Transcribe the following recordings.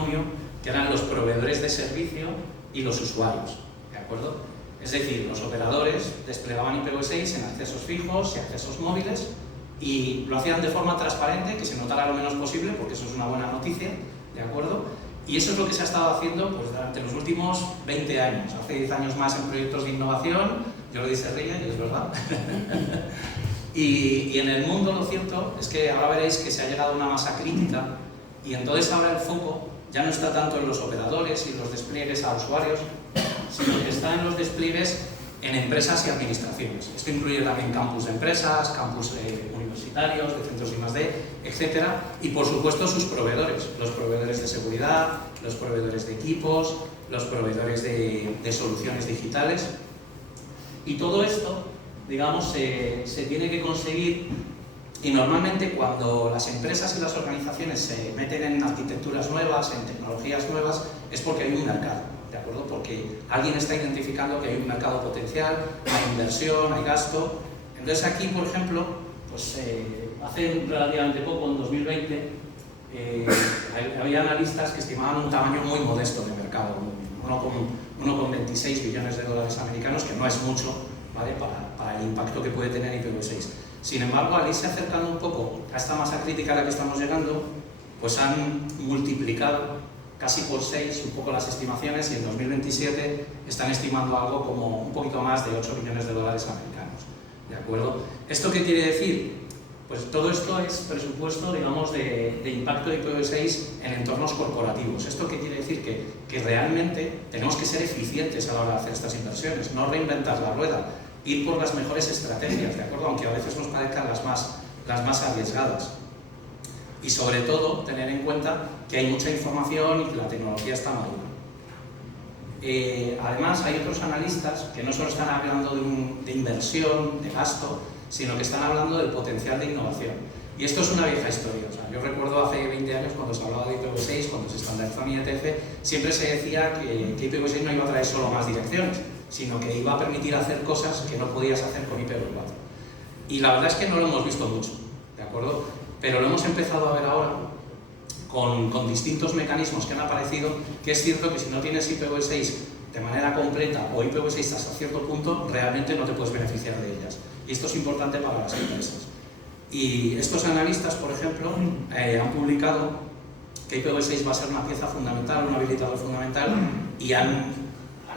binomio que eran los proveedores de servicio y los usuarios, ¿de acuerdo? Es decir, los operadores desplegaban IPv6 en accesos fijos y accesos móviles y lo hacían de forma transparente, que se notara lo menos posible, porque eso es una buena noticia, ¿de acuerdo? Y eso es lo que se ha estado haciendo pues, durante los últimos 20 años, hace 10 años más en proyectos de innovación, yo lo dice Ríe, y es verdad. y en el mundo lo cierto es que ahora veréis que se ha llegado a una masa crítica y entonces ahora el foco ya no está tanto en los operadores y los despliegues a usuarios, sino que está en los despliegues en empresas y administraciones. Esto incluye también campus de empresas, campus universitarios, de centros I+D, etc. Y por supuesto sus proveedores, los proveedores de seguridad, los proveedores de equipos, los proveedores de soluciones digitales. Y todo esto, digamos, se tiene que conseguir, y normalmente cuando las empresas y las organizaciones se meten en arquitecturas nuevas, en tecnologías nuevas, es porque hay un mercado, ¿de acuerdo? Porque alguien está identificando que hay un mercado potencial, hay inversión, hay gasto. Entonces aquí, por ejemplo, pues hace relativamente poco, en 2020, había analistas que estimaban un tamaño muy modesto de mercado, 1,26 billones de dólares americanos, que no es mucho, ¿vale? para el impacto que puede tener IPv6. Sin embargo, al irse acercando un poco a esta masa crítica a la que estamos llegando, pues han multiplicado casi por 6 un poco las estimaciones y en 2027 están estimando algo como un poquito más de 8 billones de dólares americanos. ¿De acuerdo? ¿Esto qué quiere decir? Pues todo esto es presupuesto, digamos, de impacto de IPv6 en entornos corporativos. ¿Esto qué quiere decir? Que realmente tenemos que ser eficientes a la hora de hacer estas inversiones, no reinventar la rueda, ir por las mejores estrategias, ¿de acuerdo? Aunque a veces nos parezcan las más arriesgadas. Y sobre todo, tener en cuenta que hay mucha información y que la tecnología está madura. Además, hay otros analistas que no solo están hablando de inversión, de gasto, sino que están hablando del potencial de innovación. Y esto es una vieja historia. O sea, yo recuerdo hace 20 años cuando se hablaba de IPv6, cuando se estandarizó mi IETF, siempre se decía que IPv6 no iba a traer solo más direcciones, sino que iba a permitir hacer cosas que no podías hacer con IPv4. Y la verdad es que no lo hemos visto mucho, ¿de acuerdo? Pero lo hemos empezado a ver ahora con distintos mecanismos que han aparecido, que es cierto que si no tienes IPv6 de manera completa o IPv6 hasta cierto punto, realmente no te puedes beneficiar de ellas. Y esto es importante para las empresas. Y estos analistas, por ejemplo, han publicado que IPv6 va a ser una pieza fundamental, un habilitador fundamental, y han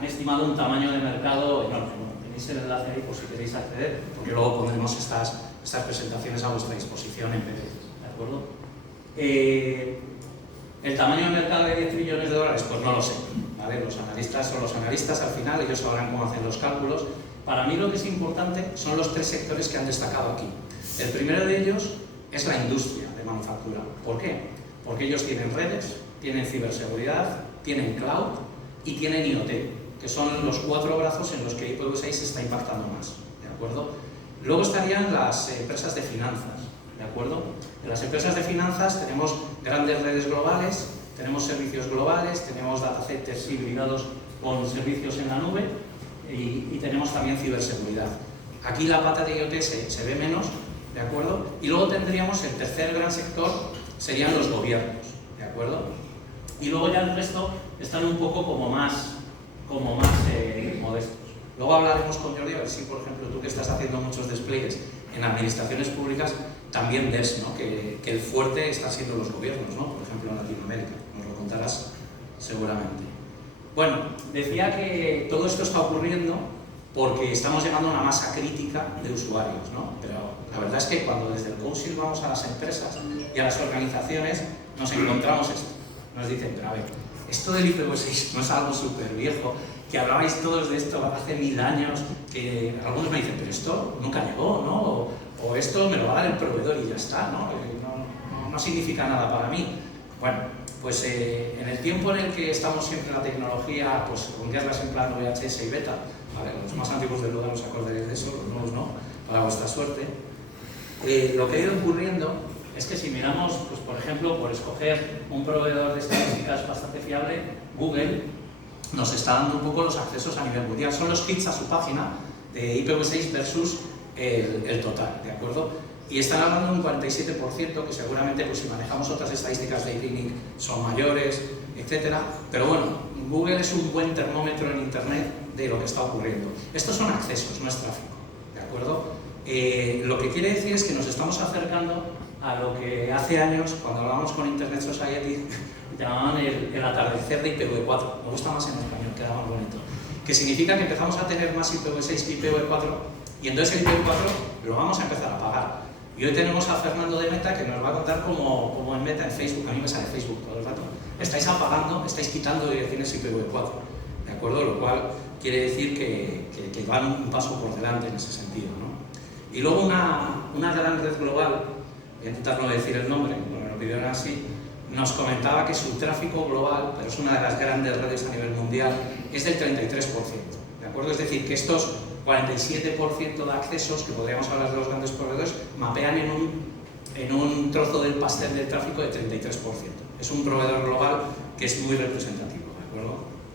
estimado un tamaño de mercado enorme. Tenéis el enlace ahí por si queréis acceder, porque luego pondremos estas presentaciones a vuestra disposición en PDF, ¿de acuerdo? El tamaño de mercado de 10 trillones de dólares, pues no lo sé, ¿vale? Los analistas son los analistas al final, ellos sabrán cómo hacen los cálculos. Para mí lo que es importante son los 3 sectores que han destacado aquí. El primero de ellos es la industria de manufactura. ¿Por qué? Porque ellos tienen redes, tienen ciberseguridad, tienen cloud y tienen IoT, que son los 4 brazos en los que IPv6 está impactando más, ¿de acuerdo? Luego estarían las empresas de finanzas, ¿de acuerdo? En las empresas de finanzas tenemos grandes redes globales, tenemos servicios globales, tenemos datacenters hibridados con servicios en la nube y tenemos también ciberseguridad. Aquí la pata de IoT se ve menos, ¿de acuerdo? Y luego tendríamos el tercer gran sector, serían los gobiernos, ¿de acuerdo? Y luego ya el resto están un poco como más modestos. Luego hablaremos con Jordi a ver si, por ejemplo, tú que estás haciendo muchos despliegues en administraciones públicas, también ves, ¿no? que el fuerte está siendo los gobiernos, ¿no? Por ejemplo en Latinoamérica, nos lo contarás seguramente. Bueno, decía que todo esto está ocurriendo porque estamos llegando a una masa crítica de usuarios, ¿no? Pero la verdad es que cuando desde el Council vamos a las empresas y a las organizaciones nos encontramos esto. Nos dicen, pero a ver, esto del IPv6 no es algo súper viejo, que hablabais todos de esto hace 1000 años, que algunos me dicen, pero esto nunca llegó, ¿no? O esto me lo va a dar el proveedor y ya está, ¿no? No significa nada para mí. Bueno, pues en el tiempo en el que estamos siempre en la tecnología, pues con guerras en plan VHS y beta, ¿vale? Los más antiguos del lugar os acordaréis de eso, los nuevos no, para vuestra suerte. Lo que ha ido ocurriendo es que si miramos, pues por ejemplo, por escoger un proveedor de estadísticas bastante fiable, Google nos está dando un poco los accesos a nivel mundial. Son los hits a su página de IPv6 versus el total, ¿de acuerdo? y están hablando de un 47%, que seguramente, pues si manejamos otras estadísticas de Clinic, son mayores, etcétera. Pero bueno, Google es un buen termómetro en Internet de lo que está ocurriendo. Estos son accesos, no es tráfico, ¿de acuerdo? Lo que quiere decir es que nos estamos acercando a lo que hace años, cuando hablábamos con Internet Society, llamaban el atardecer de IPv4. Me gusta más en español, queda más bonito. Que significa que empezamos a tener más IPv6 que IPv4, y entonces el IPv4 lo vamos a empezar a pagar. Y hoy tenemos a Fernando de Meta, que nos va a contar como en Meta, en Facebook. A mí me sale Facebook todo el rato. Estáis apagando, estáis quitando direcciones IPv4, ¿de acuerdo? Lo cual quiere decir que van un paso por delante en ese sentido, ¿no? Y luego una gran red global, voy a intentar no decir el nombre, porque me lo pidieron así, nos comentaba que su tráfico global, pero es una de las grandes redes a nivel mundial, es del 33%, ¿de acuerdo? Es decir, que estos 47% de accesos, que podríamos hablar de los grandes proveedores, mapean en un trozo del pastel del tráfico de 33%. Es un proveedor global que es muy representativo, ¿de acuerdo?